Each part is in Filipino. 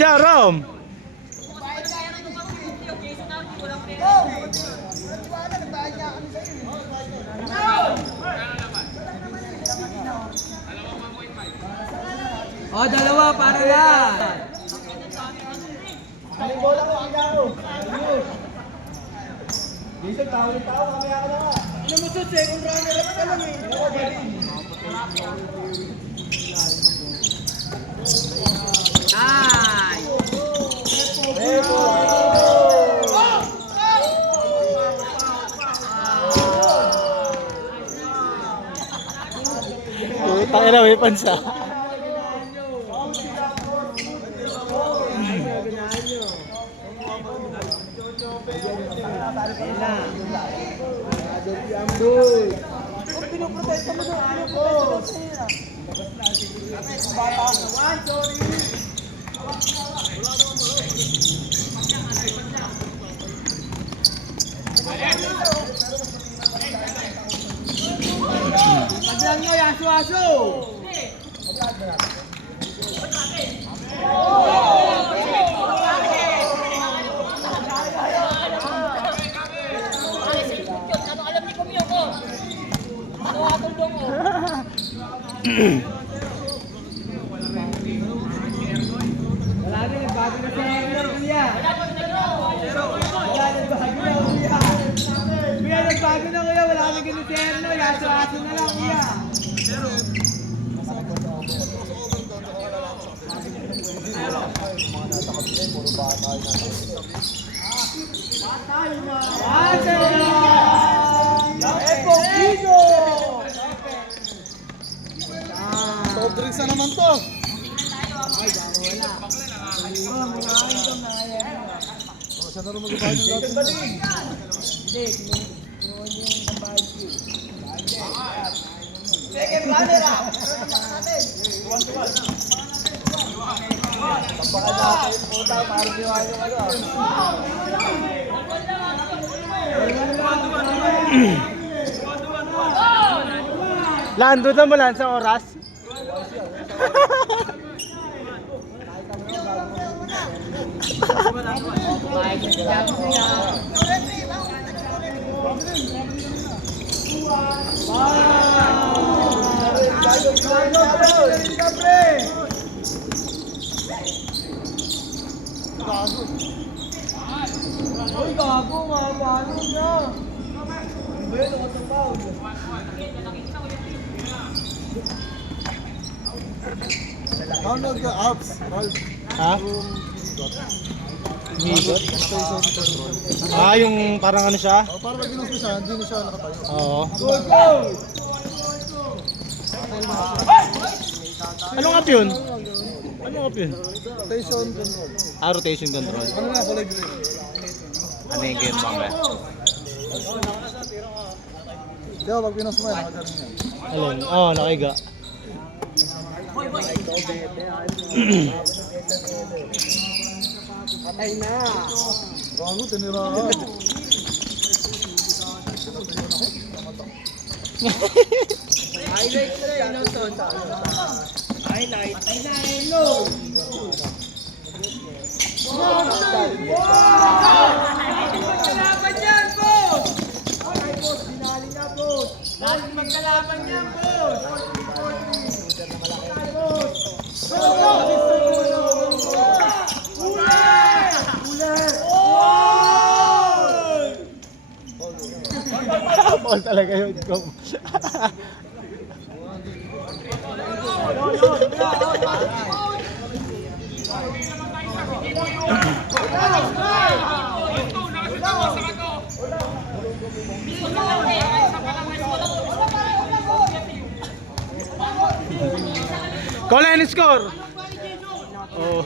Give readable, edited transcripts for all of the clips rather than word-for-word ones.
Jarom! Oh, dalawa para yan. Bola ko, ang gao. Jason, tao, mamaya ka na nga. Ano mo sa second runner up ka lang eh. Nice! Tayo na, may pansa. Pinoprotesta mo doon. Paglang nyo, yaso-aso! Wala na, nagbago na sa Hector, kuya. Kuya, nagbago na kuya, wala na ganun si Erno, yaso-aso na lang kuya. Batay na! Epoquito! Soft drinks na naman to. Ay, baka wala. Mga item na kaya. Saan na rin mag-ibahid ng lahat? Hindi, kinuha niyo yung tambahan ko. Second runner up! Pagpaka natin, puta, parang ginawa yung ano. Lando na mo lang sa oras. Uy, gago, mga paano na? Ba yun, ako sa foul. Download ka apps. Ha? Migot? Station control. Ah, yung parang ano siya? Para pag ginos mo siya, hindi na siya nakatayo. Oo. Go, go! Anong app yun? Anong app yun? Station control. Ah, rotation control. Ano na, kulay green. Ano yung game bang ba? Di ba, pag pinos mo yan, nakagaling yan. Alin? Oo, nakaiga. Patay na! Bago, tinira ka. Highlight ko rin, ano to? Highlight. Patay na, hello! Magkalaban yan, boss! Ay, boss, binali na, boss! Lagi magkalaban yan, boss! Ball talaga yun. Go. Call and score. Oh.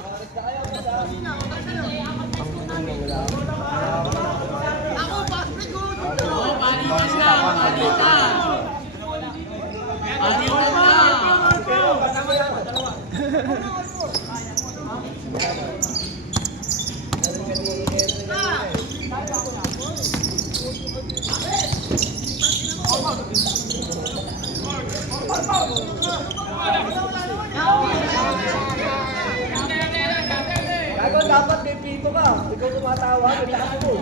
Gago, dapat may pito ka. Ikaw tumatawa, may lakas mo.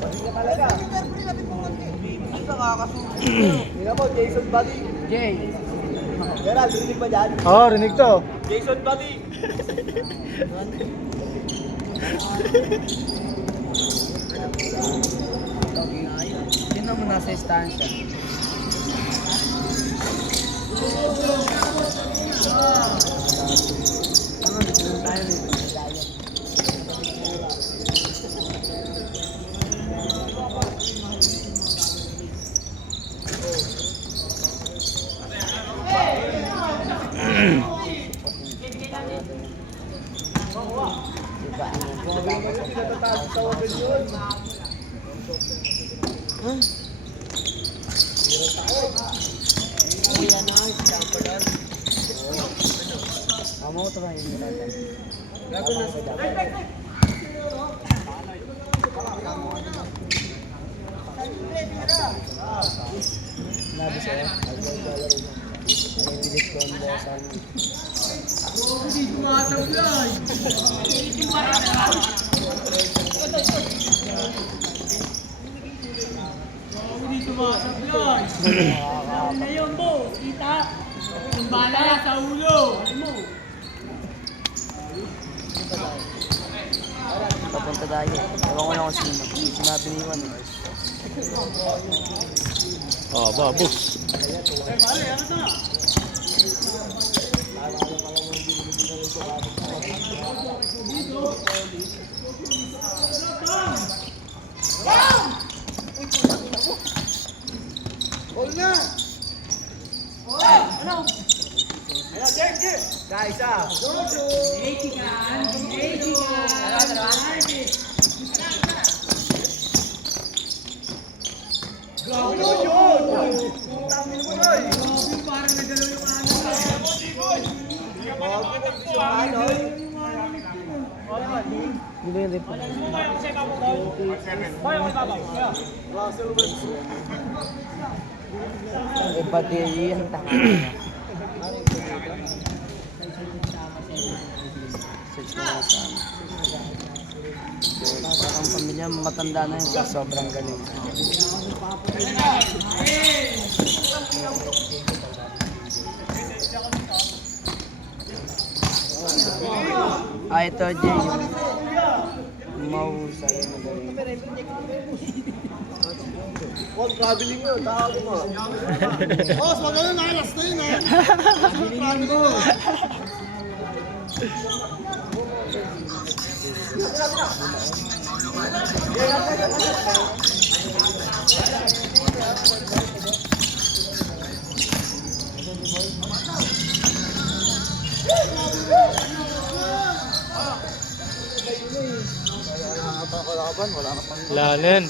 Pati ka talaga. Tingnan mo, Jason Buddy. Jay. Gerald, rinig ba dyan? Oo, rinig to. Jason Buddy. Tingnan mo nasa istansya. Papunta tayo. Ewan ko lang kung sino. Sinabi ni Juan. Oh, babos. Guys, Pati yung tanga. Search ko nga sa parang pamilya matanda na yun. Sobrang galing. Ito Jay yung mahusay na galing. Huwag traveling yun, tawagin mo. Boss, wag ganun na, last na yun ha. Traveling mo. Lanin.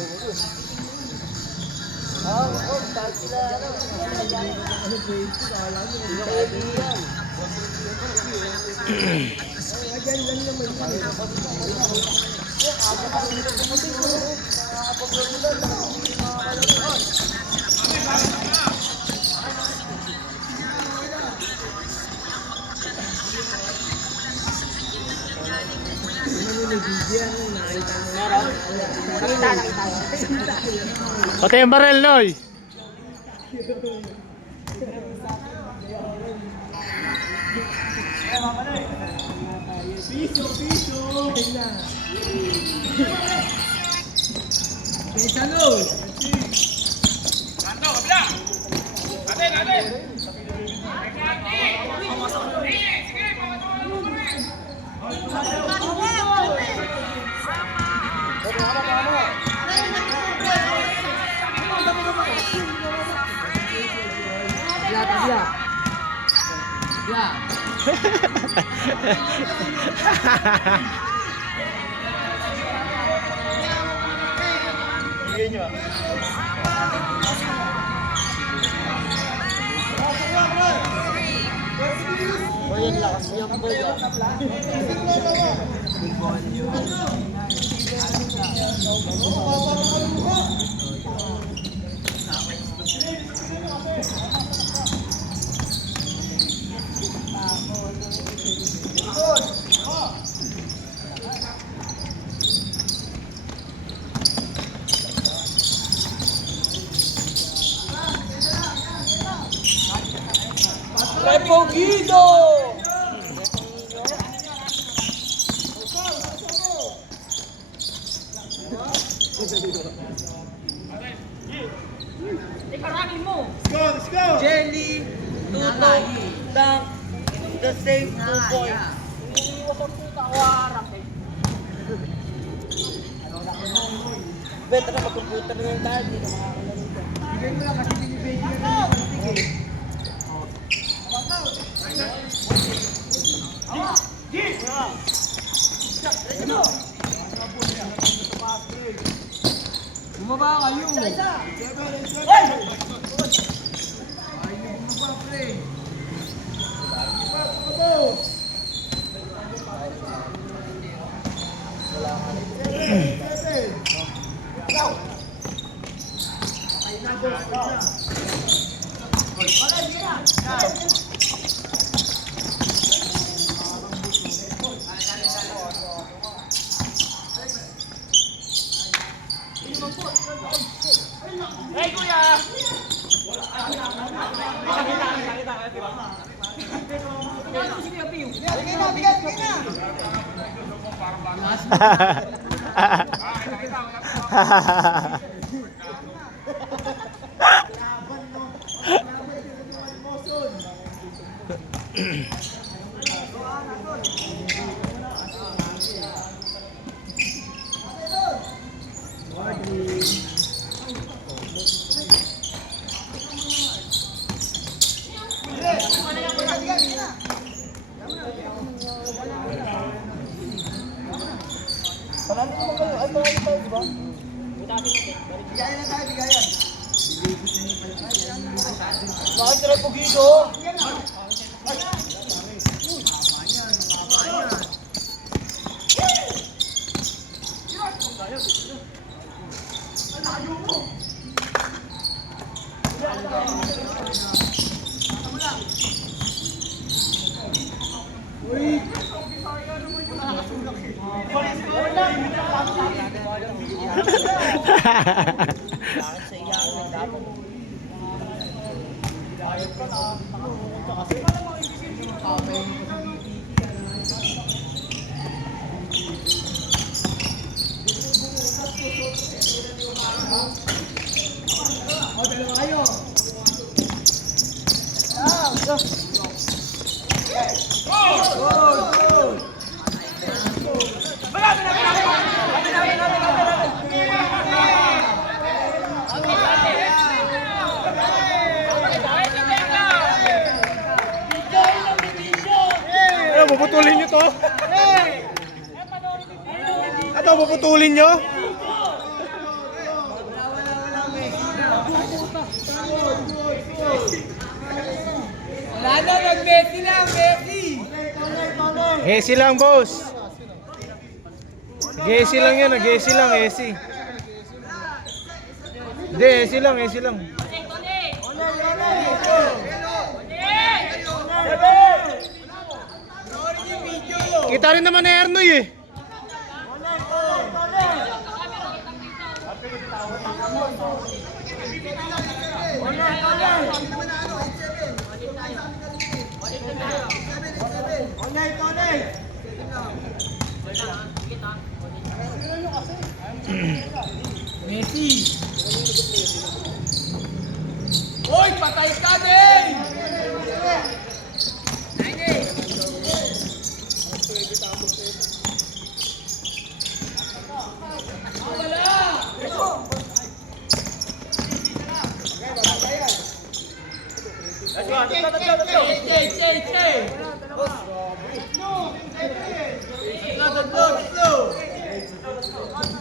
Pati yung barel, Noy. Repogido! Let's go! Jelly, Tuto, Dunk, the same 2 points. Better na mag-computer na yung tayo, hindi na makakalaro ito. Bigay mo lang kasi binibigay nyo na yung tigil. Bumaba kayo! Panalo naman kayo. Ay, panalo tayo, diba? Bigayan na tayo, bigayan. Bakit sila Pogido? Puputulin nyo to? Ito, puputulin nyo? Wala na, mag-Messi lang, Messi! Messi lang, boss. Messi lang yan, Messi lang, Messi. Hindi, Messi lang, Messi lang. Kita rin naman na Ernoy eh. Messi! Hoy, patay ka din! Let's go!